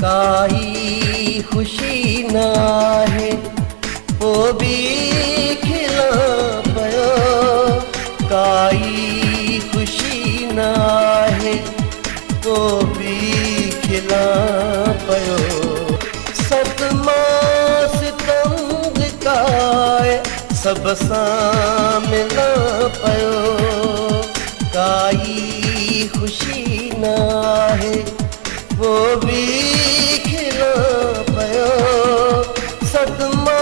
काई खुशी न आहे पोइ बि खिला पियो, काई खुशी न आहे पोइ बि खिला पियो। सदमा सितम लिकाए सब सां मिला पियो, काई खुशी न आहे पोइ बि खिला पियो। सदमा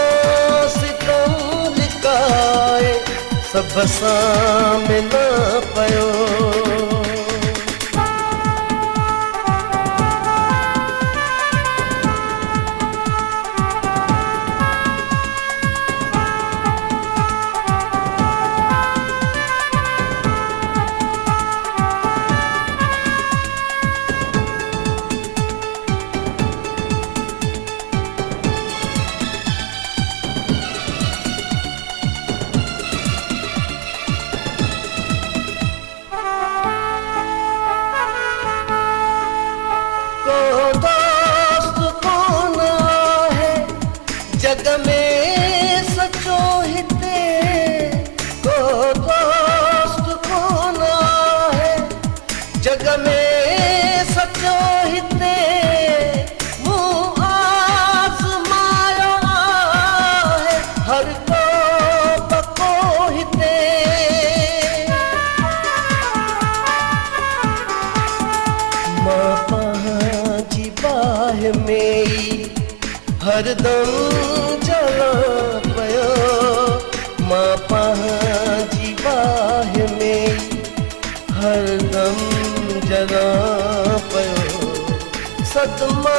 सितम लिकाए सब सां मिला पियो। जग में सचो हिते को दोस्त कोन आहे, जग में सचो हिते मूं आज़मायो आहे हर को पको हिते। मां पंहिंजी बाहि में ई हरदम जला पियो, मां पंहिंजी बाहि में हरदम जला पियो। सदमा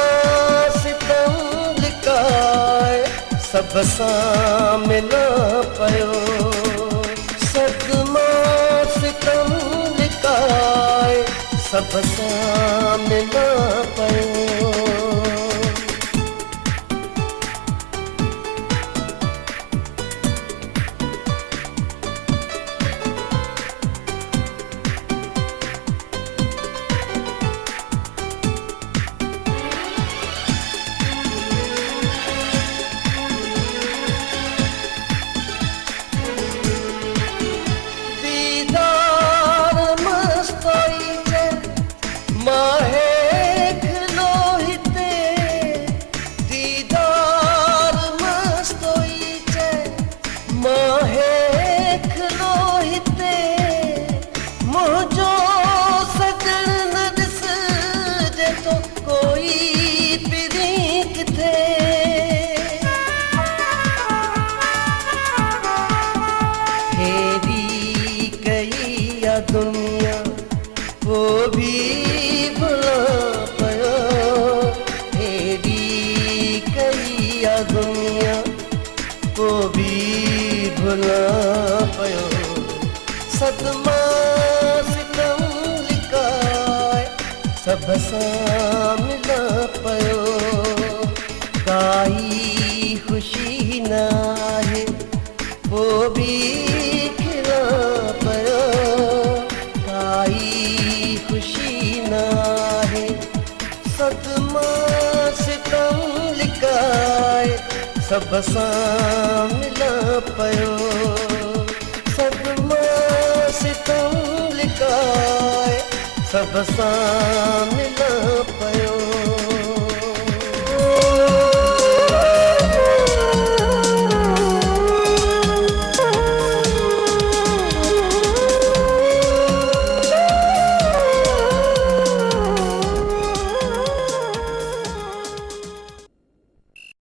सितम लिकाए सब सां मिला पियो, सदमा सितम लिकाए सब सां मिला पियो। दुनिया पोइ बि भुला पियो, हेॾी कई आहे दुनिया पोइ बि भुला पियो। सदमा सितम लिकाए सब सां मिला पियो, काई खुशी न आहे पोइ बि खिला पियो, खुशी न आहे। सदमा सितम लिकाए सब सां मिला पियो, सदमा सितम लिकाए सब सां मिला